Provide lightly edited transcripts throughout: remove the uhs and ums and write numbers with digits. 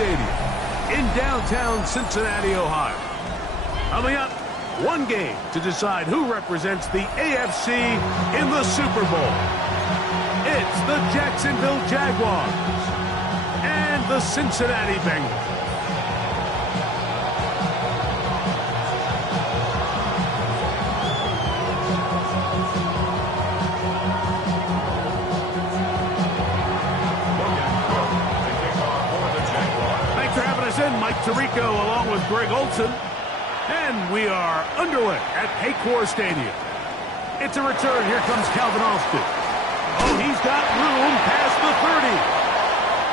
Stadium in downtown Cincinnati, Ohio. Coming up, one game to decide who represents the AFC in the Super Bowl. It's the Jacksonville Jaguars and the Cincinnati Bengals. Thanks for having us in, Mike Tirico, along with Greg Olson. And we are underway at Paycor Stadium. It's a return. Here comes Calvin Austin. Oh, he's got room past the 30.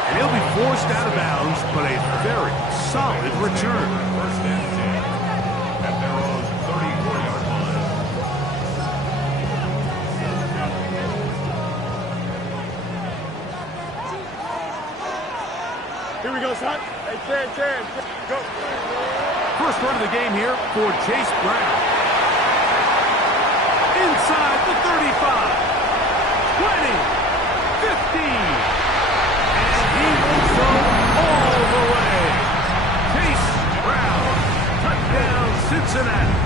And he'll be forced out of bounds, but a very solid return. First and 10 at their own 34-yard line. Here we go, son. Hey, Terry, go. First run of the game here for Chase Brown. Inside the 35, 20, 15. And he will go all the way. Chase Brown, touchdown Cincinnati.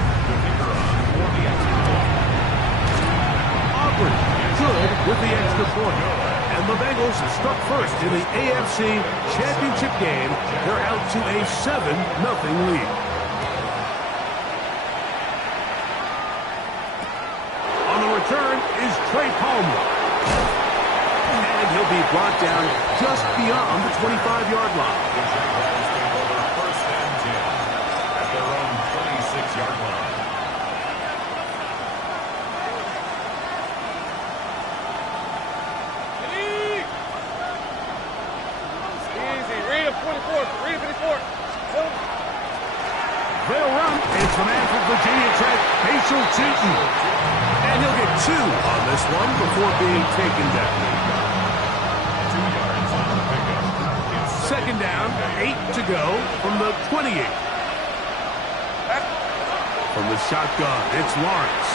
Aubrey, good with the extra point. And the Bengals struck first in the AFC Championship game. They're out to a 7-0 lead. On the return is Trey Palmer. And he'll be brought down just beyond the 25-yard line. First and 10 at their own 26-yard line. They'll run. It's the man from Virginia Tech, Facial Cheaton. And he'll get 2 on this one before being taken down. 2 yards on the pickup. Second down, 8 to go from the 28. From the shotgun, it's Lawrence.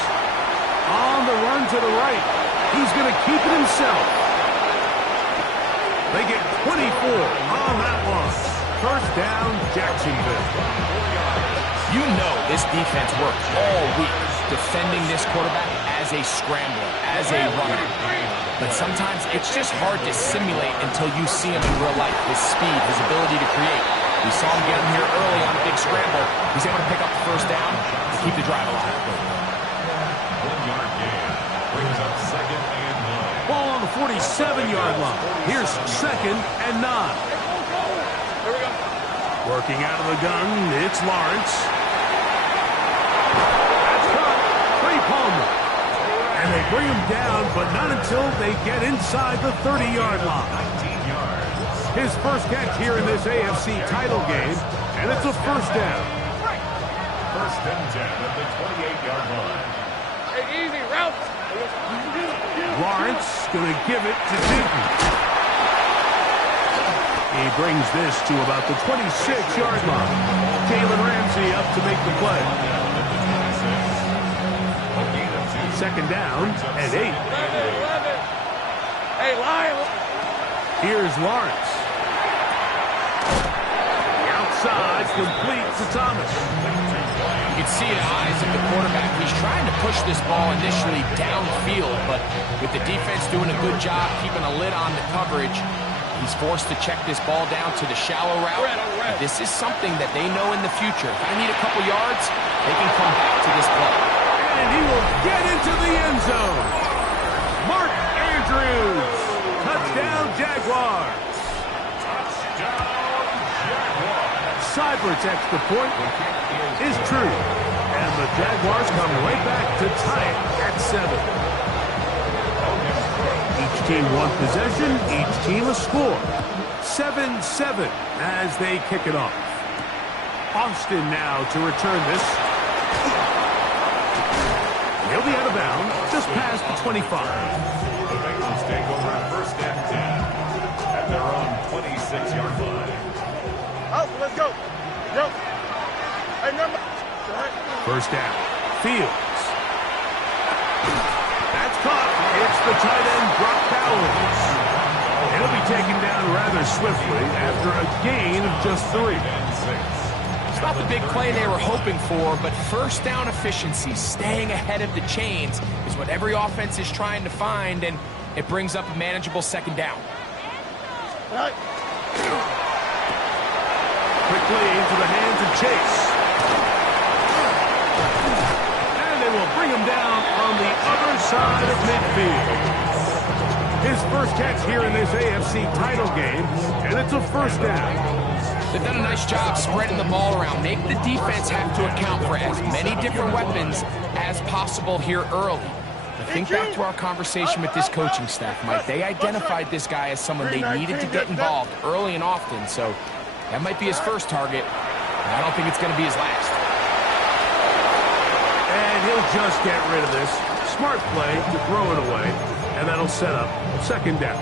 On the run to the right. He's going to keep it himself. They get 24 on that one. First down, Jacksonville. You know this defense worked all week defending this quarterback as a scrambler, as a runner. But sometimes it's just hard to simulate until you see him in real life. His speed, his ability to create. We saw him get him here early on a big scramble. He's able to pick up the first down to keep the drive alive. 1-yard gain brings up second and 9. Ball on the 47-yard line. Here's second and 9. Working out of the gun, it's Lawrence. That's caught. Trey Palmer. And they bring him down, but not until they get inside the 30-yard line. 19 yards. His first catch here in this AFC title game, and it's a first down. First and 10 at the 28-yard line. Hey, easy, route. Lawrence going to give it to Newton. He brings this to about the 26-yard line. Jalen Ramsey up to make the play. Second down and 8. Hey, Lyle. Here's Lawrence. The outside, complete to Thomas. You can see in the eyes of the quarterback, he's trying to push this ball initially downfield, but with the defense doing a good job keeping a lid on the coverage, he's forced to check this ball down to the shallow route. This is something that they know in the future. If I need a couple yards, they can come back to this play. And he will get into the end zone. Mark Andrews. Touchdown, Jaguars. Seibert's extra point is true. And the Jaguars come right back to tie it at 7. Each team one possession, each team a score. 7-7 as they kick it off. Austin now to return this. He'll be out of bounds, just past the 25. The Bengals take over first and 10 at their own 26-yard line. Out, let's go. Go. Hey, number. First down, Fields. That's caught. It's the tight end, Brock Bowers. He'll be taken down rather swiftly after a gain of just 3. It's not the big play they were hoping for, but first down efficiency, staying ahead of the chains, is what every offense is trying to find, and it brings up a manageable second down. Quickly into the hands of Chase. And they will bring him down on the other side of midfield. His first catch here in this AFC title game, and it's a first down. They've done a nice job spreading the ball around. Make the defense have to account for as many different weapons as possible here early. Think back to our conversation with this coaching staff, Mike. They identified this guy as someone they needed to get involved early and often, so that might be his first target. I don't think it's going to be his last. And he'll just get rid of this. Smart play to throw it away, and that'll set up second down.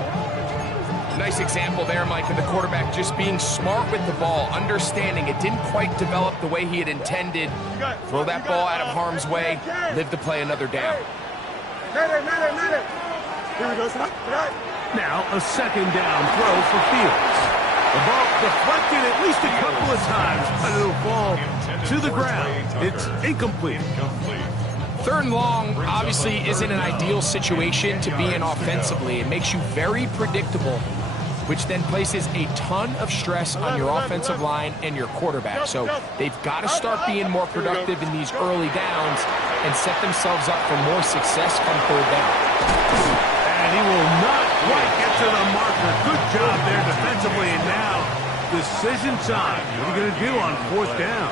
Nice example there, Mike, of the quarterback just being smart with the ball, understanding it didn't quite develop the way he had intended. Throw that ball out of harm's way, live to play another down. Now a second down throw for Fields. The ball deflected at least a couple of times, but it'll fall to the ground. It's incomplete. Third and long obviously isn't an ideal situation to be in offensively. It makes you very predictable, which then places a ton of stress on your offensive line and your quarterback. So they've got to start being more productive in these early downs and set themselves up for more success on third down. And he will not quite get to the marker. Good job there defensively, and now decision time. What are you going to do on fourth down?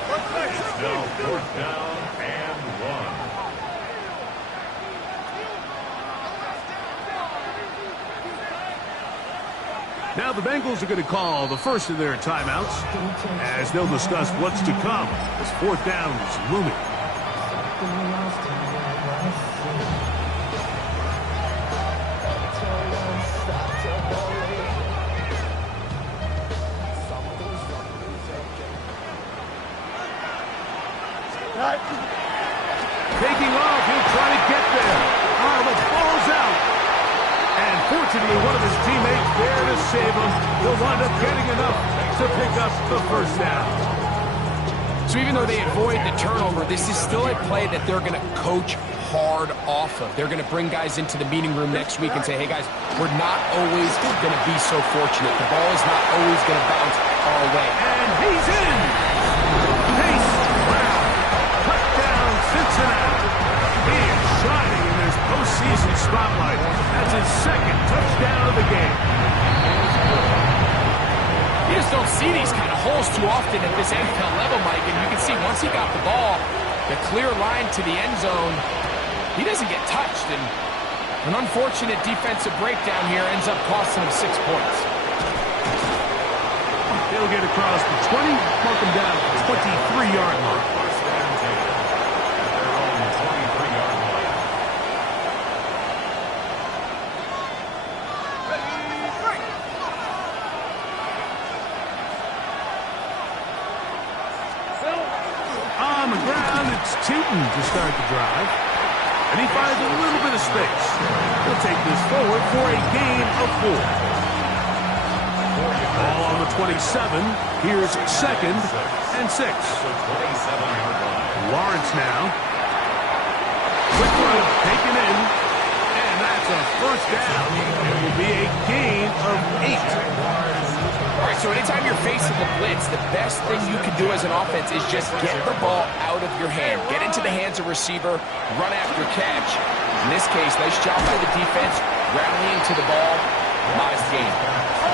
Now fourth down and 1. Now the Bengals are going to call the first of their timeouts as they'll discuss what's to come as fourth down is looming. Taking off, he'll try to get there. Oh, the ball's out. And fortunately, one of his teammates there to save him. He'll wind up getting enough to pick up the first down. So even though they avoid the turnover, this is still a play that they're going to coach hard off of. They're going to bring guys into the meeting room next week and say, hey guys, we're not always going to be so fortunate. The ball is not always going to bounce our way. And he's in. Pace Brown. Touchdown Cincinnati. He is shining in this postseason spotlight. That's his second touchdown of the game. You just don't see these kind of holes too often at this NFL level, Mike, and you can see once he got the ball, the clear line to the end zone, he doesn't get touched, and an unfortunate defensive breakdown here ends up costing him 6 points. He'll get across the 20, mark him down at the 23-yard line. First down taken at their own 23-yard line. On the ground, it's Tootin to start the drive. And he finds a little bit of space. He'll take this forward for a gain of 4. Ball on the 27. Here's second and 6. Lawrence now. Quick run, taken in. And that's a first down. It will be a gain of 8. All right, so anytime you're facing the blitz, the best thing you can do as an offense is just get the ball out of your hand. Get into the hands of receiver, run after catch. In this case, nice job by the defense, rallying to the ball, modest gain.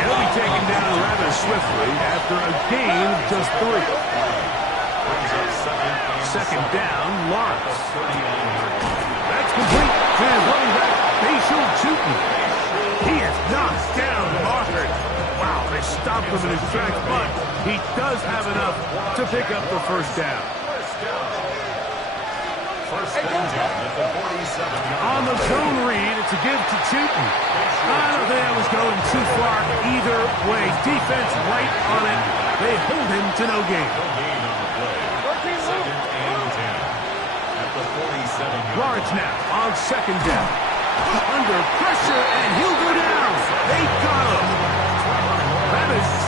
He'll be taken down rather swiftly after a gain of just 3. Second down, Lawrence. That's complete to his running back, Bashal Tootin. He is knocked down hard. Wow, they stopped him in his tracks, but he does have enough to pick up the first down. First down at the 47. On the zone read, it's a give to Tootin. I don't think that was going too far either way. Defense right on it. They hold him to no gain. Gain on the play. Second and 10 at the 47. Lawrence now on second down. Under pressure, and he'll go down. They got him.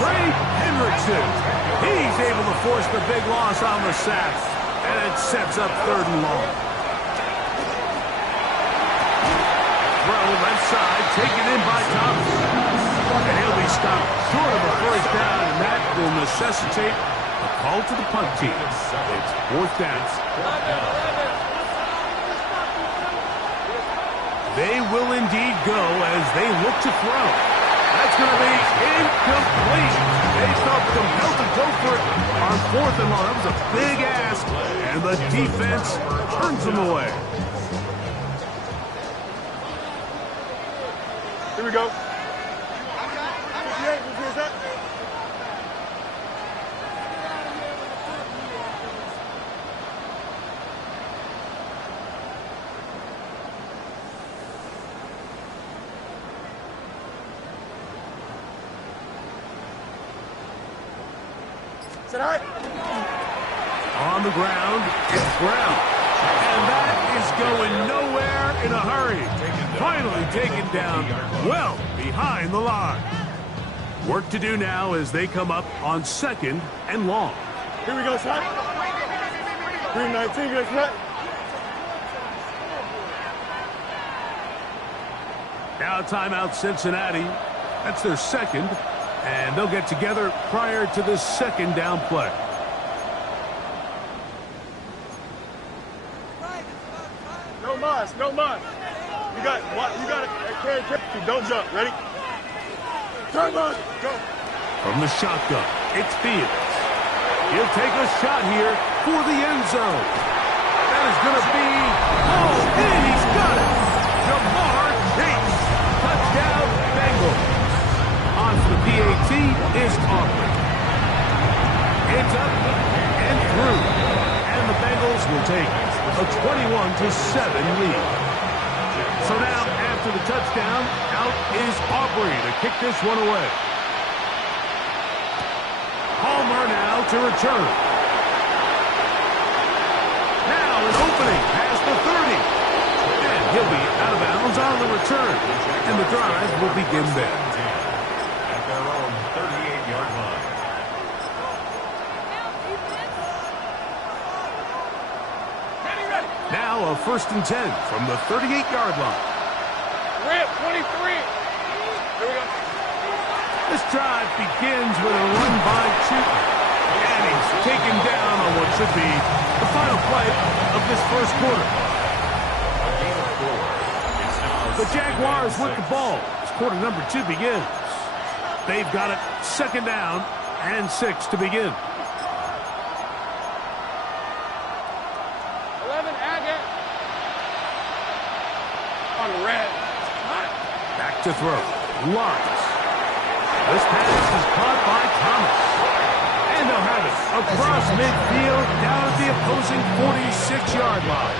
Trey Hendrickson. He's able to force the big loss on the sack. And it sets up 3rd and long. Throw left side, taken in by Thomas. And he'll be stopped short of a 1st down, and that will necessitate a call to the punt team. It's 4th down. They will indeed go as they look to throw. That's going to be incomplete. They felt compelled to go for it on 4th and long. That was a big ask, and the defense turns them away. Here we go. On the ground, it's Brown. And that is going nowhere in a hurry. Finally taken down well behind the line. Work to do now as they come up on 2nd and long. Here we go, son. 319, good shot. Now timeout Cincinnati. That's their 2nd. And they'll get together prior to the 2nd down play. No mas, no mas. You got it. Carry. Don't jump. Ready? Turn on. Go. From the shotgun, it's Fields. He'll take a shot here for the end zone. That is going to be and he's got it. Jamar Chase. Touchdown, Bengals. On for the PAT is Aubrey. It's up and through. And the Bengals will take a 21-7 lead. So now, after the touchdown, out is Aubrey to kick this one away. Palmer now to return. Now an opening past the 30. And he'll be out of bounds on the return. And the drive will begin there. At their own 38-yard line. Now a 1st and 10 from the 38-yard line. Rip, 23. Here we go. This drive begins with a run by Chutin. And he's taken down on what should be the final play of this 1st quarter. The Jaguars with the ball as quarter number 2 begins. They've got it 2nd down and 6 to begin. 11, Agate. On red. Back to throw. Lawrence. This pass is caught by Thomas. And they'll have it across midfield down at the opposing 46-yard line.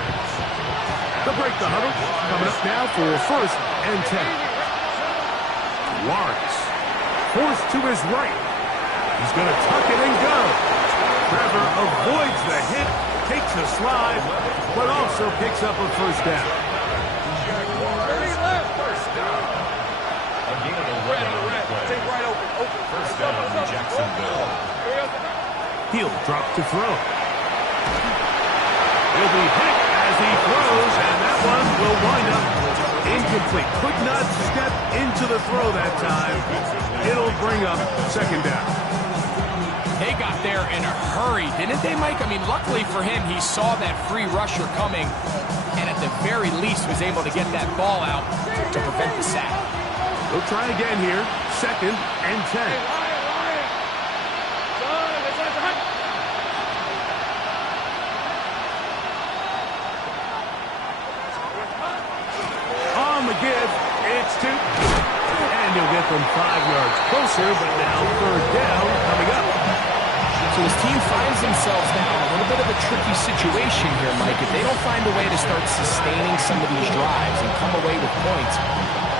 They'll break the huddle. Coming up now for 1st and 10. Lawrence. Forced to his right. He's going to tuck it and go. Trevor avoids the hit, takes a slide, but also picks up a 1st down. First down, Jacksonville. He'll drop to throw. He'll be hit as he throws, and that one will wind up incomplete. Could not step into the throw that time. It'll bring up 2nd down. They got there in a hurry, didn't they, Mike? I mean, luckily for him, he saw that free rusher coming, and at the very least was able to get that ball out to prevent the sack. They'll try again here. 2nd and 10. On the give, it's 2. And he'll get them 5 yards closer, but now 3rd down coming up. So his team finds themselves now in a little bit of a tricky situation here, Mike. If they don't find a way to start sustaining some of these drives and come away with points,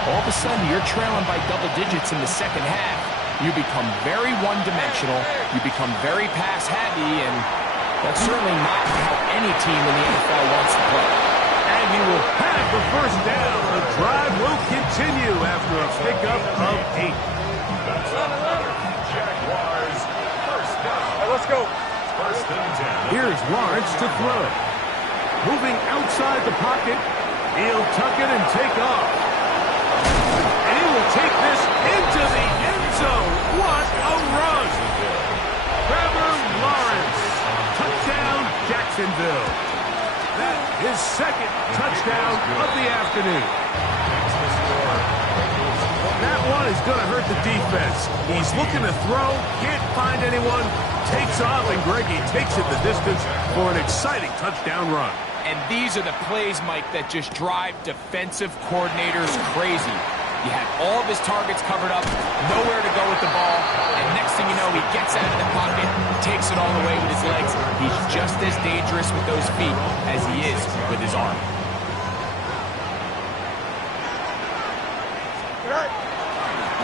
all of a sudden you're trailing by double digits in the 2nd half. You become very one-dimensional. You become very pass-heavy, and that's certainly not how any team in the NFL wants to play. And he will have the 1st down. The drive will continue after a pickup of 8. Let's go. First and 10. Here's Lawrence to throw. Moving outside the pocket. He'll tuck it and take off. And he will take this into the end zone. What a run! Trevor Lawrence. Touchdown, Jacksonville. That is his second touchdown of the afternoon. That one is going to hurt the defense. He's looking to throw, can't find anyone, takes off, and Greggy takes it the distance for an exciting touchdown run. And these are the plays, Mike, that just drive defensive coordinators crazy. You have all of his targets covered up, nowhere to go with the ball, and next thing you know, he gets out of the pocket, takes it all away with his legs. He's just as dangerous with those feet as he is with his arm.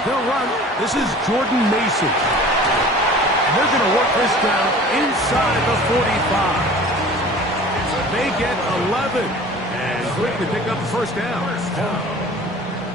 They'll run. This is Jordan Mason. They're going to work this down inside the 45. They get 11. And quickly pick up the first down.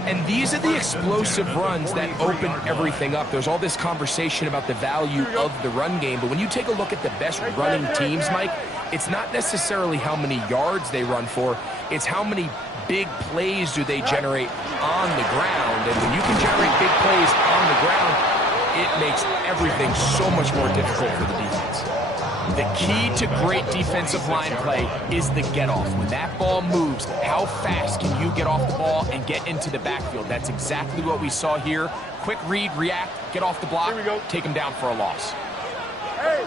And these are the explosive runs that open everything up. There's all this conversation about the value of the run game, but when you take a look at the best running teams, Mike, it's not necessarily how many yards they run for, it's how many big plays do they generate on the ground. And when you can generate big plays on the ground, it makes everything so much more difficult for the defense. The key to great defensive line play is the get-off. When that ball moves, how fast can you get off the ball and get into the backfield? That's exactly what we saw here. Quick read, react, get off the block, take him down for a loss. Hey,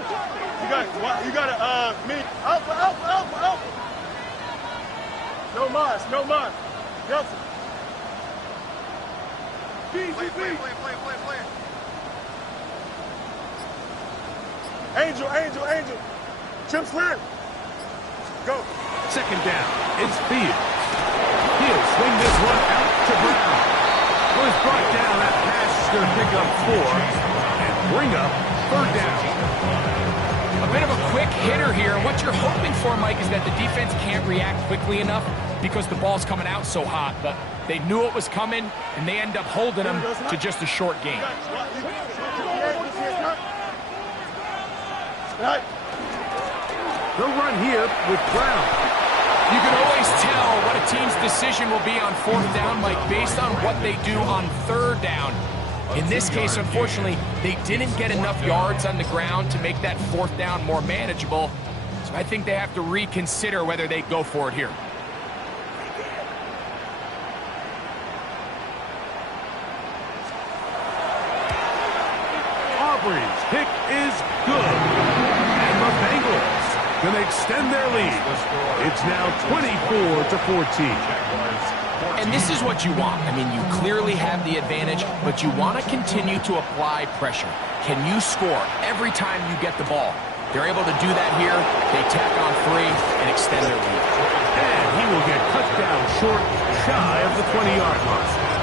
you got to, Alpha. No mas, no mas. Nelson. Play. Angel. Chip slant. Go. Second down. It's Fields. He'll swing this one out to Brown. Was brought down. That pass is going to pick up 4 and bring up third down. A bit of a quick hitter here. What you're hoping for, Mike, is that the defense can't react quickly enough because the ball's coming out so hot. But they knew it was coming, and they end up holding them to just a short game. They'll run here with Brown. You can always tell what a team's decision will be on fourth down, Mike, based on what they do on third down. In this case, unfortunately, they didn't get enough yards on the ground to make that fourth down more manageable. So I think they have to reconsider whether they go for it here. Aubrey's kick is good. And the Bengals can extend their lead. It's now 24-14. And this is what you want. I mean, you clearly have the advantage, but you want to continue to apply pressure. Can you score every time you get the ball? They're able to do that here. They tack on 3 and extend their lead. And he will get cut down short, shy of the 20-yard line.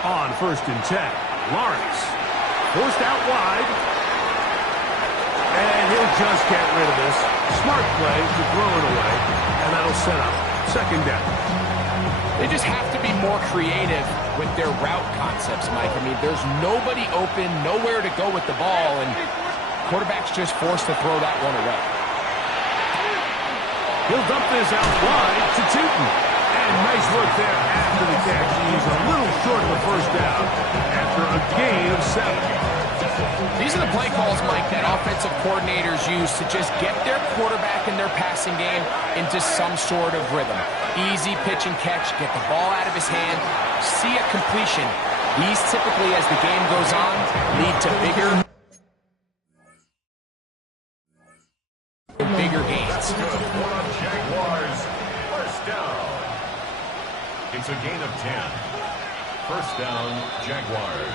On first and 10, Lawrence forced out wide, and he'll just get rid of this. Smart play to throw it away, and that'll set up second down. They just have to be more creative with their route concepts, Mike. I mean, there's nobody open, nowhere to go with the ball, and quarterback's just forced to throw that one away. He'll dump this out wide to Tootin. And nice work there after the catch. He's a little short of the first down after a gain of 7. These are the play calls, Mike, that offensive coordinators use to just get their quarterback in their passing game into some sort of rhythm. Easy pitch and catch, get the ball out of his hand, see a completion. These typically, as the game goes on, lead to bigger gains. Jaguars, first down. It's a gain of 10. First down, Jaguars.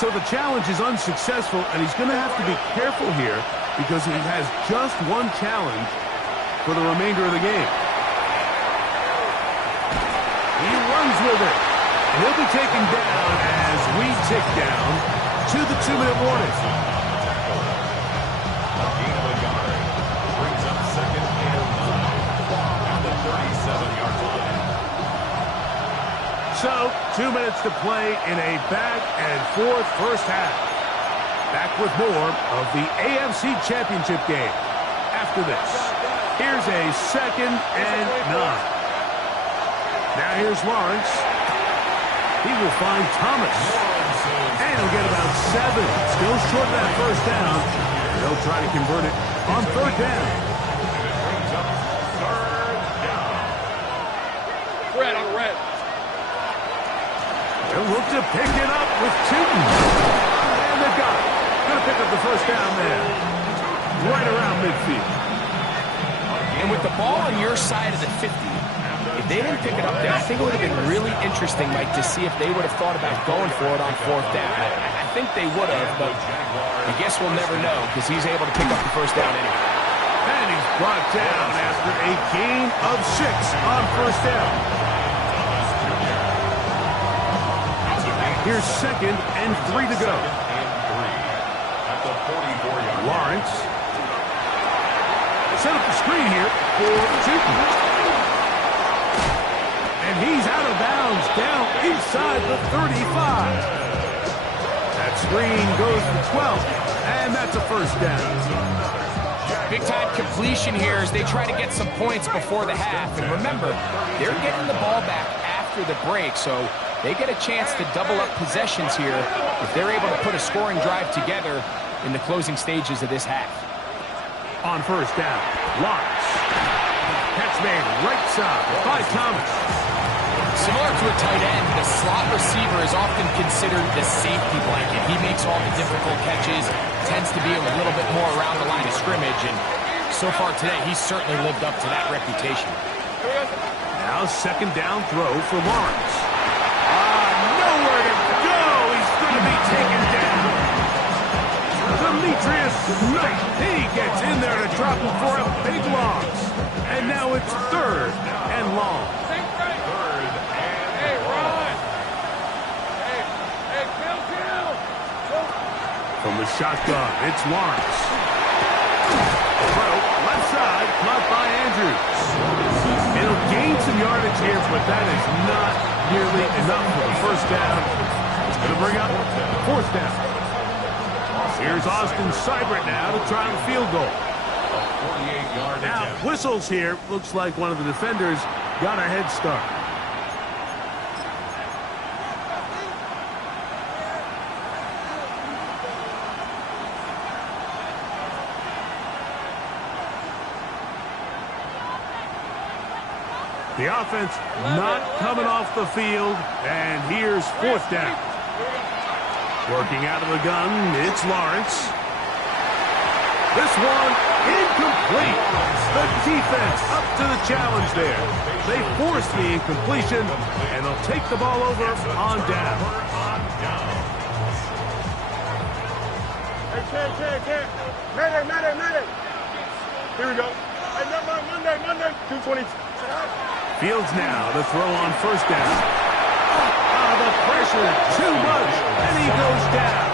So the challenge is unsuccessful, and he's going to have to be careful here because he has just one challenge for the remainder of the game. runs with it. And he'll be taken down as we tick down to the 2-minute warning. A gain of a yard. Brings up second and 9 at the 37-yard line. So, 2 minutes to play in a back-and-forth first half. Back with more of the AFC Championship game after this. Here's a second and 9. Now here's Lawrence. He will find Thomas. And he'll get about 7. Still short of that first down. They'll try to convert it on third down. Red on red. They'll look to pick it up with Tootin. And they got it. Going to pick up the first down there. Right around midfield. And with the ball on your side of the 50, if they didn't pick it up there, I think it would have been really interesting, Mike, to see if they would have thought about going for it on fourth down. I think they would have, but I guess we'll never know because he's able to pick up the first down anyway. And he's brought down after a gain of 6 on first down. Here's second and 3 to go. At the 44-yard. Lawrence. Set up the screen here for Tootin. And he's out of bounds down inside the 35. That screen goes for 12. And that's a first down. Big-time completion here as they try to get some points before the half. And remember, they're getting the ball back after the break, so they get a chance to double up possessions here if they're able to put a scoring drive together in the closing stages of this half. On first down, Lawrence. Catch made right side by Thomas. Similar to a tight end, the slot receiver is often considered the safety blanket. He makes all the difficult catches, tends to be a little bit more around the line of scrimmage, and so far today, he's certainly lived up to that reputation. Now second down throw for Lawrence. Nowhere to go. He's going to be taken down. Demetrius Knight. He gets in there to drop him for a big loss. And now it's third and long. From the shotgun, it's Lawrence. Throw, left side, caught by Andrews. It'll gain some yardage here, but that is not nearly enough for the first down. It's going to bring up fourth down. Here's Austin Seibert now to try the field goal. Now, whistles here. Looks like one of the defenders got a head start. The offense not coming off the field, and here's fourth down. Working out of the gun, it's Lawrence. This one incomplete. The defense up to the challenge there. They force the incompletion, and they'll take the ball over on down. Hey, can't. Mayday. Here we go. Hey, Monday. 220. Fields now to throw on first down. The pressure, too much, and he goes down.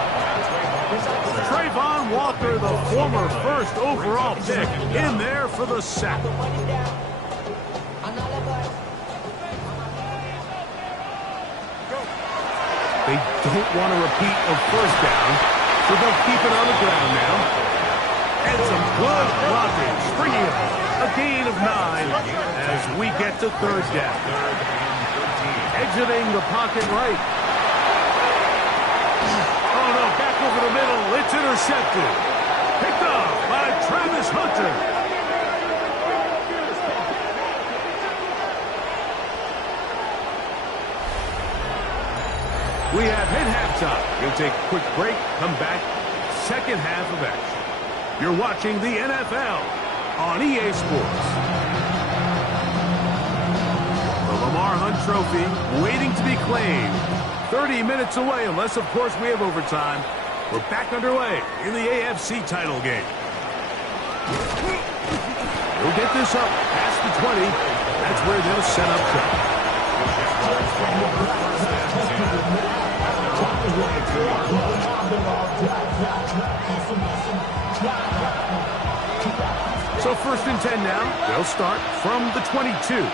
Trayvon Walker, the former first overall pick, in there for the sack. They don't want a repeat of first down, so they'll keep it on the ground now. And some good blocking, springing up. A gain of 9 as we get to third down. Exiting the pocket right. Oh, no, back over the middle. It's intercepted. Picked up by Travis Hunter. We have hit halftime. We'll take a quick break, come back, second half of action. You're watching the NFL on EA Sports. The Lamar Hunt Trophy waiting to be claimed. 30 minutes away, unless, of course, we have overtime. We're back underway in the AFC title game. We'll get this up past the 20. That's where they'll set up shop. So 1st and 10 now. They'll start from the 22.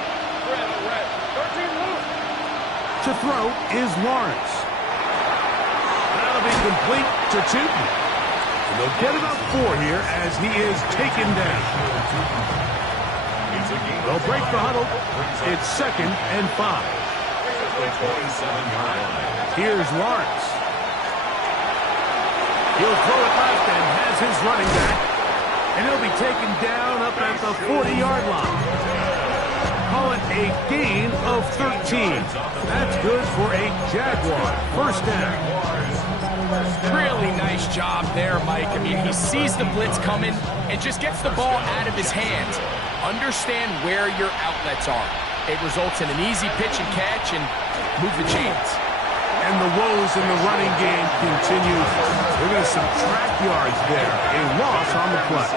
To throw is Lawrence. That'll be complete to Tootin. And they'll get about 4 here as he is taken down. They'll break the huddle. It's 2nd and 5. Here's Lawrence. He'll throw it left and has his running back. And he'll be taken down up at the 40-yard line. Call it a gain of 13. That's good for a Jaguar 1st down. Really nice job there, Mike. I mean, he sees the blitz coming and just gets the ball out of his hands. Understand where your outlets are. It results in an easy pitch and catch and move the chains. And the woes in the running game continue. They're going to subtract yards there. A loss on the play.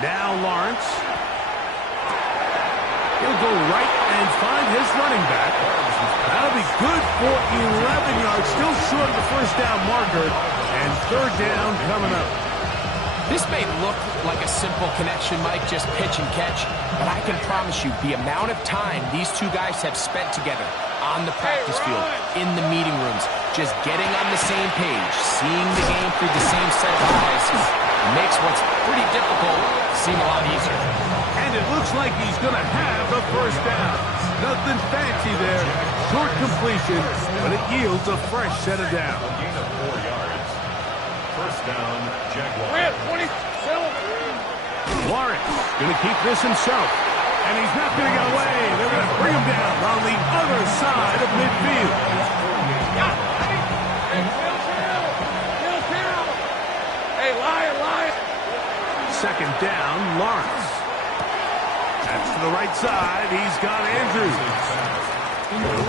Now Lawrence. He'll go right and find his running back. That'll be good for 11 yards. Still short of the 1st down marker. And 3rd down coming up. This may look like a simple connection, Mike, just pitch and catch, but I can promise you the amount of time these two guys have spent together on the practice field, in the meeting rooms, just getting on the same page, seeing the game through the same set of eyes, makes what's pretty difficult seem a lot easier. And it looks like he's going to have the 1st down. Nothing fancy there. Short completion, but it yields a fresh set of downs. A gain of 4 yards. 1st down, Jaguars. Lawrence going to keep this himself. And he's not going to get away. They're going to bring him down on the other side of midfield. Hey, lion. 2nd down, Lawrence. That's to the right side. He's got Andrews.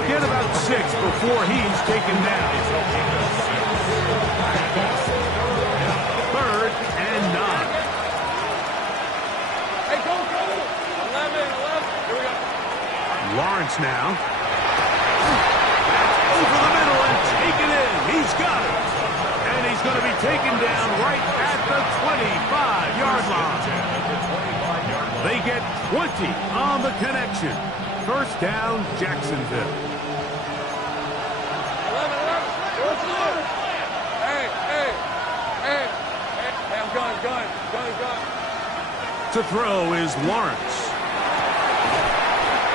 Get about 6 before he's taken down. 3rd and 9. Hey, go. 11. Here we go. Lawrence now. Over the middle and taken in. He's got it. And he's going to be taken down right at the 25-yard line. They get 20 on the connection. 1st down, Jacksonville. 11. Hey, I'm going. To throw is Lawrence.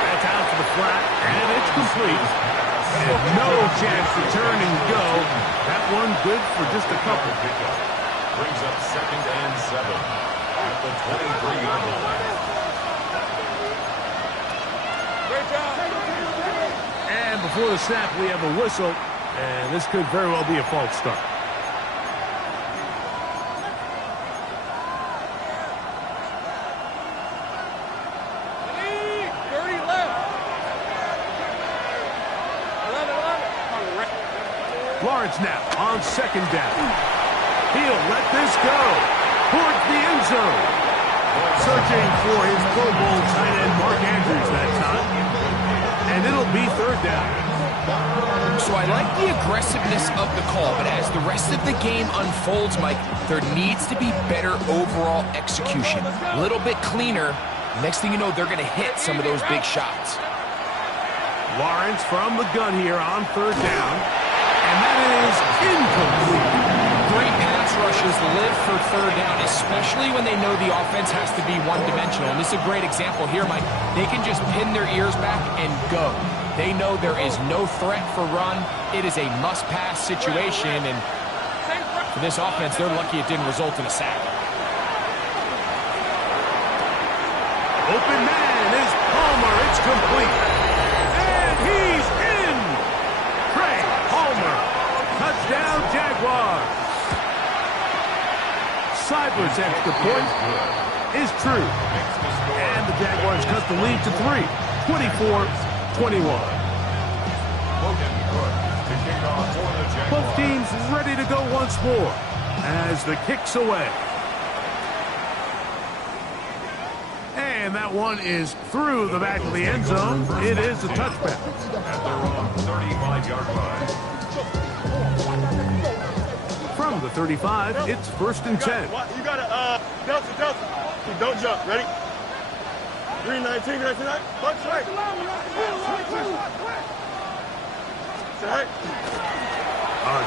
That's out to the flat, and it's complete. And no chance to turn and go. That one good for just a couple. Brings up 2nd and 7 at the 23-yard line. Great job. And before the snap, we have a whistle, and this could very well be a false start. Lawrence now on 2nd down. He'll let this go towards the end zone. Searching for his Pro Bowl tight end Mark Andrews that time. And it'll be 3rd down. So I like the aggressiveness of the call, but as the rest of the game unfolds, Mike, there needs to be better overall execution. A little bit cleaner. Next thing you know, they're going to hit some of those big shots. Lawrence from the gun here on 3rd down. And that is incomplete. Great pass rushers live for 3rd down, especially when they know the offense has to be one-dimensional. And this is a great example here, Mike. They can just pin their ears back and go. They know there is no threat for run. It is a must-pass situation, and for this offense, they're lucky it didn't result in a sack. Open man is Palmer. It's complete. And he's in. Trey Palmer. Touchdown, Jaguars. Cyber's extra point is true. And the Jaguars cut the lead to 3. 24-21. Both teams ready to go once more as the kick's away. And And that one is through the back of the end zone. It is a touchback. At their own 35-yard line. From the 35, it's 1st and 10. You got to, Delta. Don't jump. Ready? 319, 319. Punch right. Right.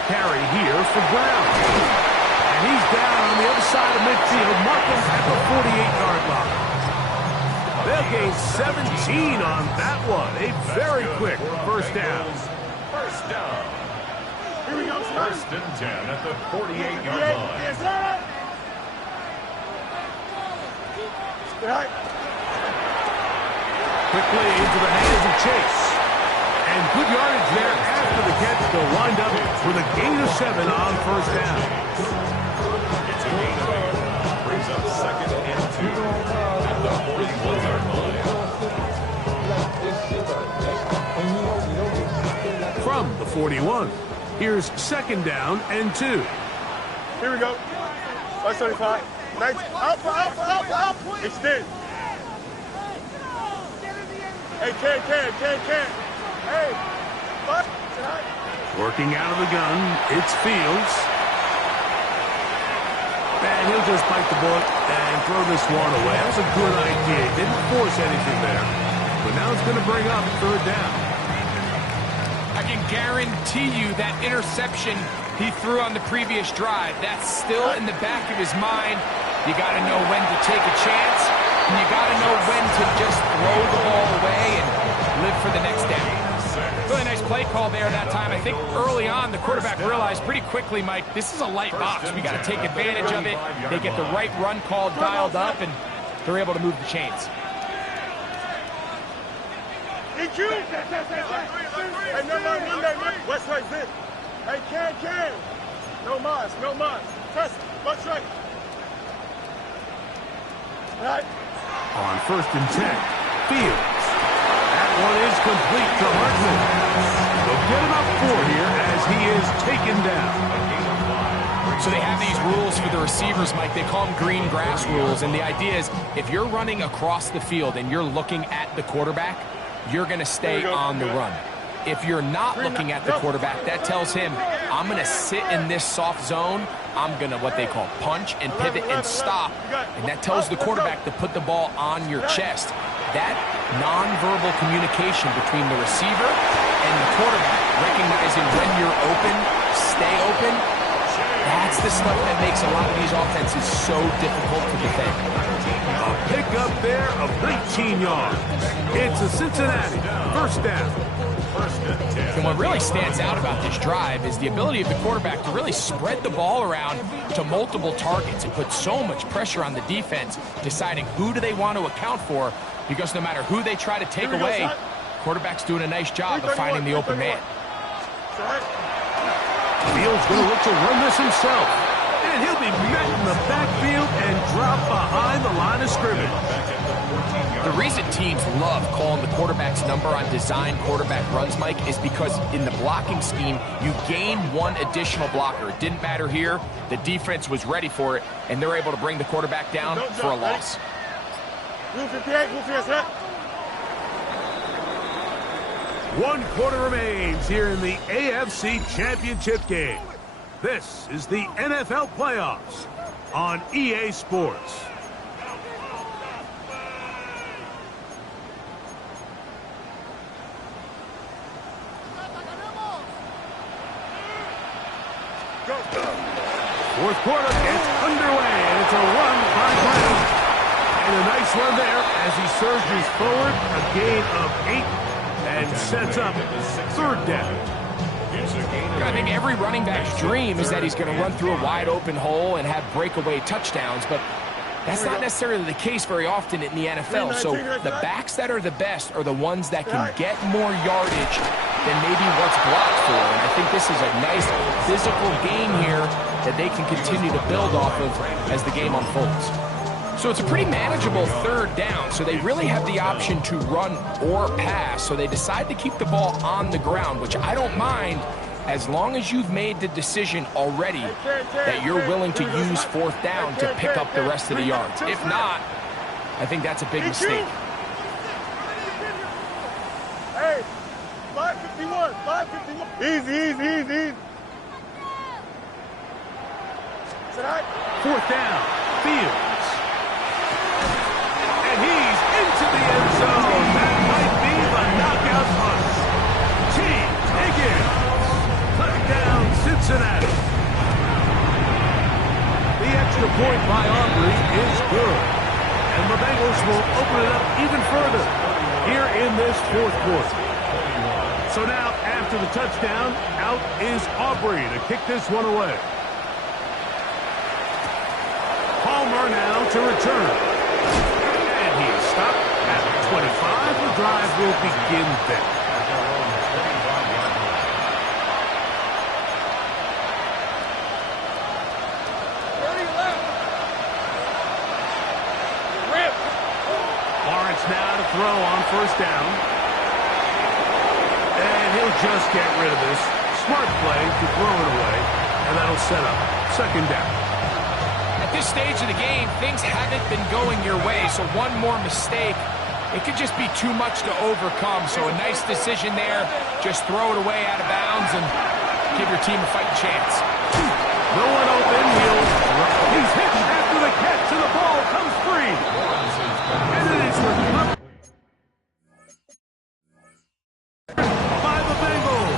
Carry here for Brown. And he's down on the other side of midfield. Markham at the 48-yard line. They'll gain 17 on that one. A very quick first down. First down. Here we go. 1st and 10 at the 48-yard line. Yes, sir. Right. Quickly into the hands of Chase. And good yardage there after the catch. They'll wind up with a gain of 7 on first down. It's a gain of 8. Brings up 2nd and 2 at the 41-yard line. From the 41, here's 2nd down and 2. Here we go. 175. Nice. Up. Extend. Hey, can. Hey. Fuck. Working out of the gun, it's Fields. And he'll just bite the bullet and throw this one away. That's a good idea. Didn't force anything there. But now it's going to bring up 3rd down. I can guarantee you that interception he threw on the previous drive, that's still in the back of his mind. You got to know when to take a chance, and you got to know when to just throw the ball away and live for the next down. Really nice play call there that time. I think early on the quarterback realized pretty quickly, Mike, this is a light box. We got to take advantage of it. They get the right run call dialed up, and they're able to move the chains. EQ. Hey, no. West right zip. Hey, can. No mas. Test it. What's right? Right. On 1st and 10, Fields. That one is complete to Hartman. They'll get him up 4 here as he is taken down. So they have these rules for the receivers, Mike. They call them green grass rules. And the idea is if you're running across the field and you're looking at the quarterback, you're going to stay on the run. If you're not looking at the quarterback, that tells him, I'm going to sit in this soft zone. I'm going to what they call punch and pivot and stop. And that tells the quarterback to put the ball on your chest. That nonverbal communication between the receiver and the quarterback, recognizing when you're open, stay open, that's the stuff that makes a lot of these offenses so difficult to defend. A pickup there of 19 yards. It's a Cincinnati 1st down. And what really stands out about this drive is the ability of the quarterback to really spread the ball around to multiple targets and put so much pressure on the defense, deciding who do they want to account for, because no matter who they try to take away, quarterback's doing a nice job of finding the open man. Fields going to look to run this himself. And he'll be met in the backfield and drop behind the line of scrimmage. The reason teams love calling the quarterback's number on design quarterback runs, Mike, is because in the blocking scheme, you gain one additional blocker. It didn't matter here. The defense was ready for it, and they're able to bring the quarterback down for a loss. Rule 58, rule 58. 1 quarter remains here in the AFC Championship game. This is the NFL playoffs on EA Sports. Fourth quarter gets underway, and it's a run by Brown. And a nice run there as he surges forward, a gain of 8, and sets up 3rd down. I think every running back's dream is that he's going to run through a wide open hole and have breakaway touchdowns, but that's not necessarily the case very often in the NFL. So the backs that are the best are the ones that can get more yardage than maybe what's blocked for. And I think this is a nice physical game here that they can continue to build off of as the game unfolds. So it's a pretty manageable 3rd down, so they really have the option to run or pass, so they decide to keep the ball on the ground, which I don't mind as long as you've made the decision already that you're willing to use 4th down to pick up the rest of the yards. If not, I think that's a big mistake. Hey, 551, 551. Easy. Tonight. Fourth down, Fields. And he's into the end zone. That might be the knockout punch. T. Higgins. Touchdown, Cincinnati. The extra point by Aubrey is good. And the Bengals will open it up even further here in this fourth quarter. So now, after the touchdown, out is Aubrey to kick this one away. Palmer now to return. And he is stopped at 25. The drive will begin there. Lawrence now to throw on first down. And he'll just get rid of this. Smart play to throw it away. And that'll set up second down. At this stage of the game, things haven't been going your way, so one more mistake, it could just be too much to overcome. So a nice decision there. Just throw it away out of bounds and give your team a fighting chance. No one open. He's hit after the catch, and the ball comes free. And it is recovered by the Bengals.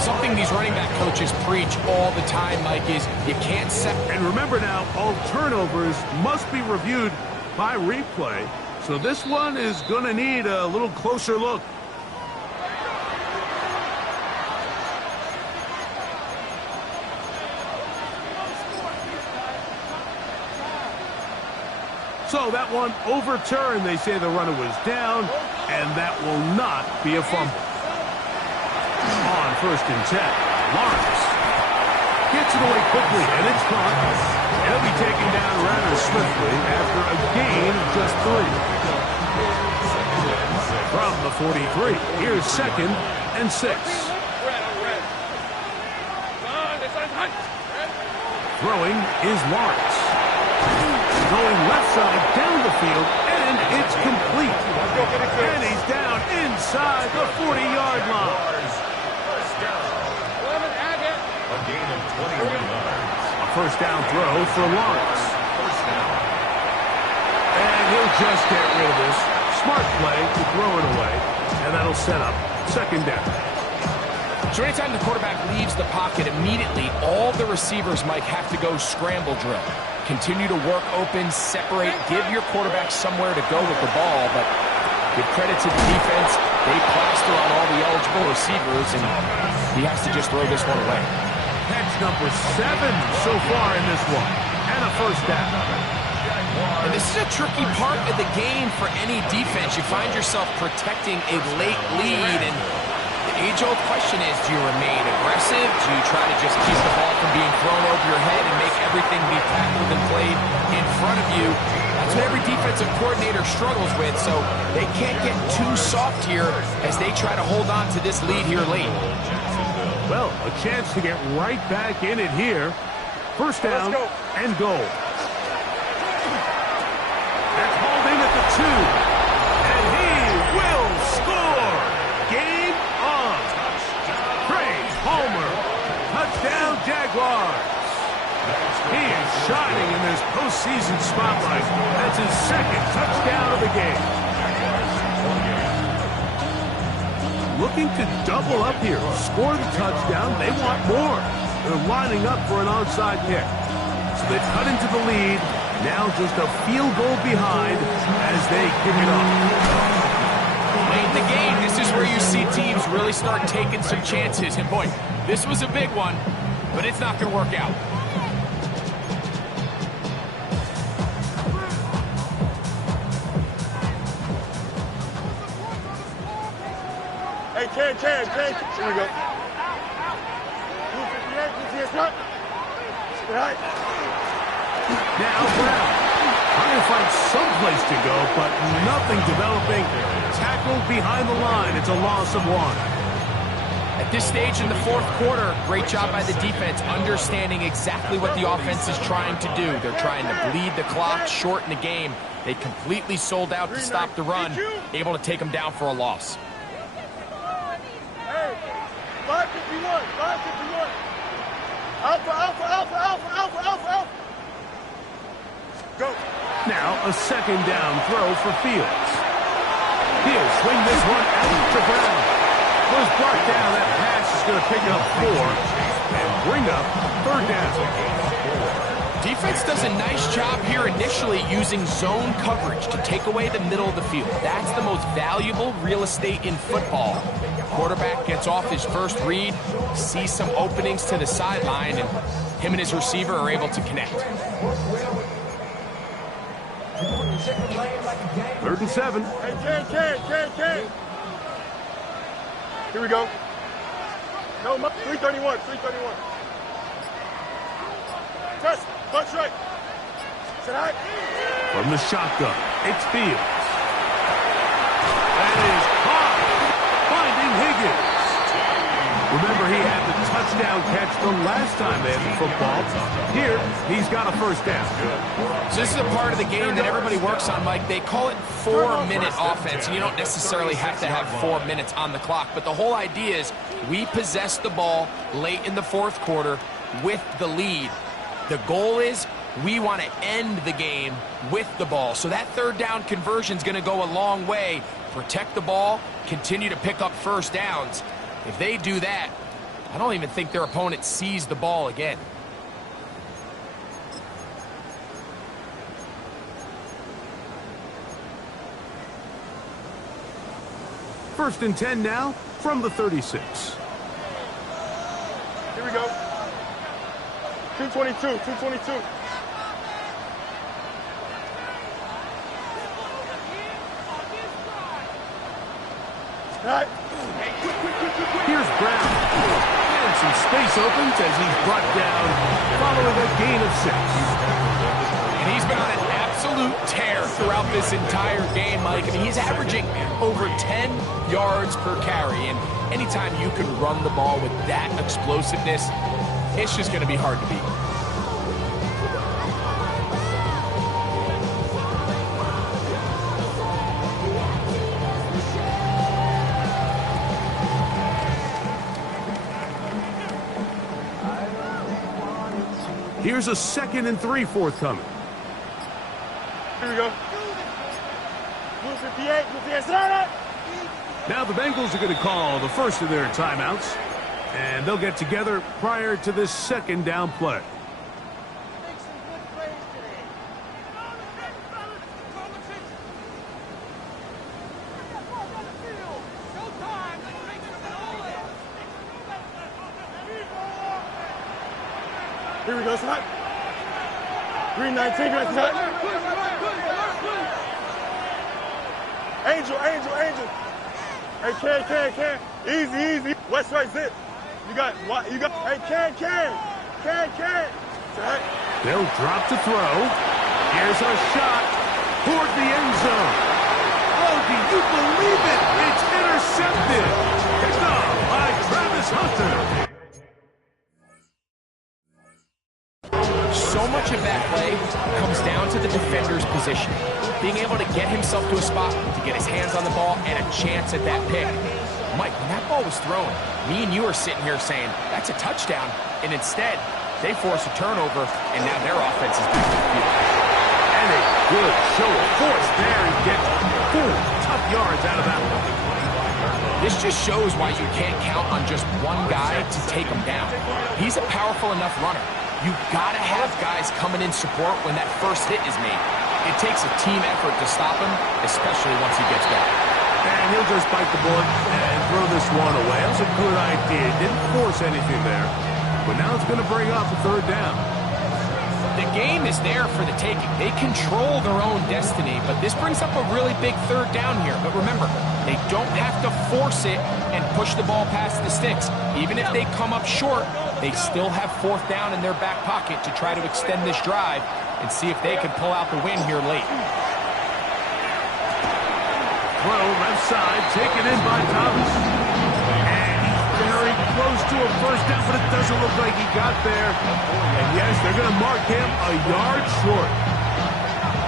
Something these running back coaches preach all the time, Mike, is you can't set. And remember now, all turnovers must be reviewed by replay. So this one is going to need a little closer look. So that one overturned. They say the runner was down, and that will not be a fumble. On first and 10, Lawrence gets it away quickly, and it's caught. He'll be taken down rather swiftly after a gain of just 3. From the 43, here's second and 6. Throwing is Lawrence. Going left side down the field, and it's complete. And he's down inside the 40-yard line. A gain of 21 yards. A first down throw for Lawrence. And he'll just get rid of this. Smart play to throw it away, and that'll set up second down. So anytime the quarterback leaves the pocket, immediately all the receivers might have to go scramble drill. Continue to work open, separate, give your quarterback somewhere to go with the ball, but give credit to the defense. They plaster on all the eligible receivers, and he has to just throw this one away. Catch number 7 so far in this one, and a first down. And this is a tricky part of the game for any defense. You find yourself protecting a late lead, and the age-old question is, do you remain aggressive? Do you try to just keep the ball from being thrown over your head and make everything be tackled and played in front of you? That's what every defensive coordinator struggles with, so they can't get too soft here as they try to hold on to this lead here late. Well, a chance to get right back in it here. First down and goal. That's holding at the 2. And he will score. Game on. Craig Palmer. Touchdown Jaguars. He is shining in this postseason spotlight. That's his second touchdown of the game. Looking to double up here. Score the touchdown. They want more. They're lining up for an onside kick. So they've cut into the lead. Now just a field goal behind as they kick it off. Late in the game, this is where you see teams really start taking some chances. And boy, this was a big one, but it's not going to work out. Hey, Ken. Here we go. 258, right. Now Brown trying to find some place to go, but nothing developing. Tackled behind the line. It's a loss of 1. At At this stage in the fourth quarter, great job by the defense, understanding exactly what the offense is trying to do. They're trying to bleed the clock, shorten the game. They completely sold out to stop the run, able to take them down for a loss. Hey, 551, 551. Alpha, alpha, alpha, alpha, alpha, alpha, alpha. Go. Now a second down throw for Fields. He'll swing this one out to Brown. Was brought down. That pass is going to pick up 4 and bring up third down. Defense does a nice job here initially using zone coverage to take away the middle of the field. That's the most valuable real estate in football. Quarterback gets off his first read, sees some openings to the sideline, and him and his receiver are able to connect. 3rd and 7. Hey, Ken. Here we go. No, 331, 331. Test, punch right. Tonight. From the shotgun, it's Fields. That is caught. Finding Higgins. Remember, he had the touchdown catch the last time they had the football. Here, he's got a first down. So this is a part of the game that everybody works on, Mike. They call it 4-minute offense, and you don't necessarily have to have 4 minutes on the clock. But the whole idea is we possess the ball late in the fourth quarter with the lead. The goal is we want to end the game with the ball. So that third down conversion is going to go a long way. Protect the ball, continue to pick up first downs. If they do that, I don't even think their opponent sees the ball again. First and 10 now from the 36. Here we go. 222, 222. All right. Here's Brown. And some space opens as he's brought down following a gain of 6. And he's been on an absolute tear throughout this entire game, Mike. I mean, he's averaging over 10 yards per carry. And anytime you can run the ball with that explosiveness, it's just going to be hard to beat. Here's a 2nd and 3 forthcoming. Here we go. Blue 58, Blue 58, start. Now the Bengals are going to call the first of their timeouts, and they'll get together prior to this second down play. Here we go, tonight. 319, right tonight. Angel. Hey, Ken. Easy. West right zip. You got, hey, Ken. Tonight. They'll drop to throw. Here's a shot toward the end zone. Oh, do you believe it? It's intercepted. Picked off by Travis Hunter. So much of that play comes down to the defender's position. Being able to get himself to a spot, to get his hands on the ball, and a chance at that pick. Mike, when that ball was thrown, me and you are sitting here saying, that's a touchdown. And instead, they force a turnover, and now their offense is back to the field. And a good show of force there. He gets 4 tough yards out of that one. This just shows why you can't count on just one guy to take him down. He's a powerful enough runner. You gotta have guys coming in support when that first hit is made. It takes a team effort to stop him, especially once he gets going. And he'll just bite the bullet and throw this one away. That was a good idea. Didn't force anything there. But now it's going to bring up a third down. The game is there for the taking. They control their own destiny, but this brings up a really big third down here. But remember, they don't have to force it and push the ball past the sticks. Even if they come up short, they still have 4th down in their back pocket to try to extend this drive and see if they can pull out the win here late. Throw left side, taken in by Thomas. And he's very close to a first down, but it doesn't look like he got there. And yes, they're going to mark him a yard short.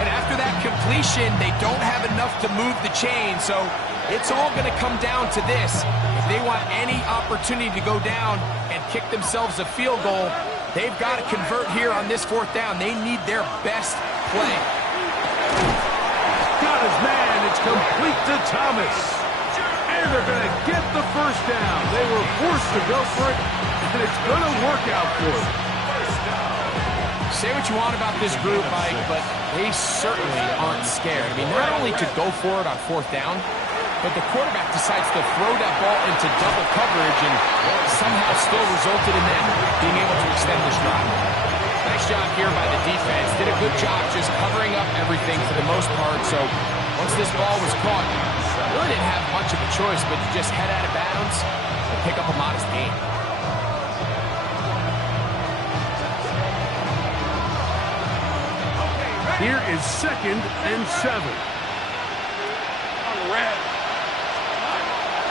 And after that completion, they don't have enough to move the chain, so it's all going to come down to this. If they want any opportunity to go down and kick themselves a field goal, they've got to convert here on this fourth down. They need their best play. Got his man. It's complete to Thomas. And they're going to get the first down. They were forced to go for it, and it's going to work out for them. Say what you want about this group, Mike, but they certainly aren't scared. I mean, not only to go for it on fourth down, but the quarterback decides to throw that ball into double coverage and somehow still resulted in them being able to extend this drive. Nice job here by the defense. Did a good job just covering up everything for the most part. So once this ball was caught, really didn't have much of a choice but to just head out of bounds and pick up a modest gain. Here is 2nd and 7.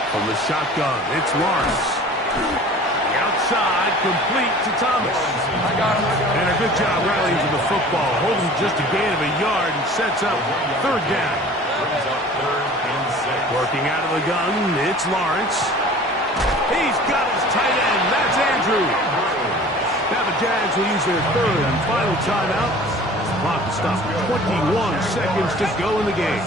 From the shotgun, it's Lawrence. The outside, complete to Thomas. And a good job rallying to the football, holding just a gain of a yard and sets up third down. Working out of the gun, it's Lawrence. He's got his tight end, that's Andrew. Now the Jags will use their third and final timeout. Clock to stop. 21 seconds to go in the game.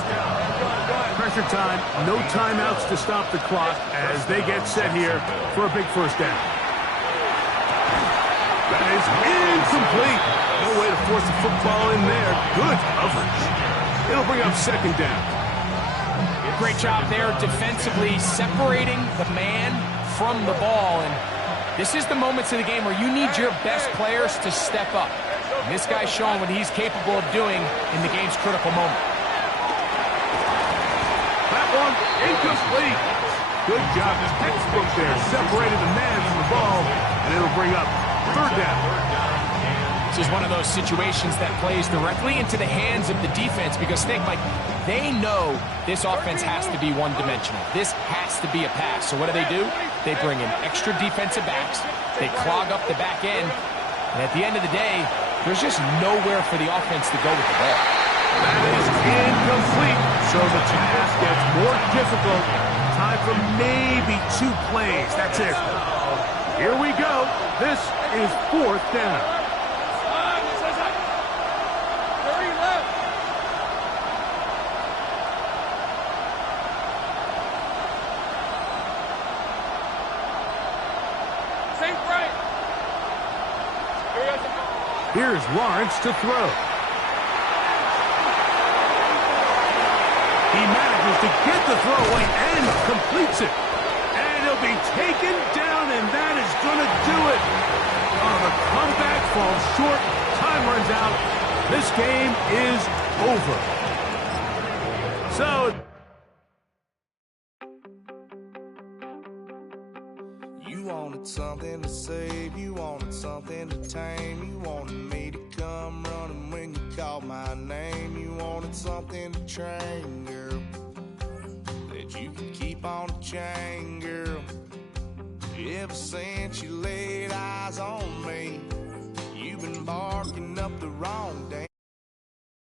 Pressure time, no timeouts to stop the clock as they get set here for a big first down. That is incomplete. No way to force the football in there. Good coverage. It'll bring up 2nd down. Great job there defensively, separating the man from the ball. And this is the moments of the game where you need your best players to step up. And this guy's showing what he's capable of doing in the game's critical moment. That one incomplete. Good job. Textbook there. Separated the man from the ball, and it'll bring up 3rd down. This is one of those situations that plays directly into the hands of the defense because think, Mike, they know this offense has to be one-dimensional. This has to be a pass. So what do? They bring in extra defensive backs. They clog up the back end. And at the end of the day, there's just nowhere for the offense to go with the ball. That is incomplete. So the task gets more difficult. Time for maybe 2 plays. That's it. Here we go. This is 4th down. Here's Lawrence to throw. He manages to get the throw away and completes it. And he'll be taken down, and that is going to do it. Oh, the comeback falls short. Time runs out. This game is over. So you wanted something to save, you wanted something to tame, you wanted me to come running when you called my name, you wanted something to train, girl, that you could keep on the chain, girl. Ever since you laid eyes on me, you've been barking up the wrong day.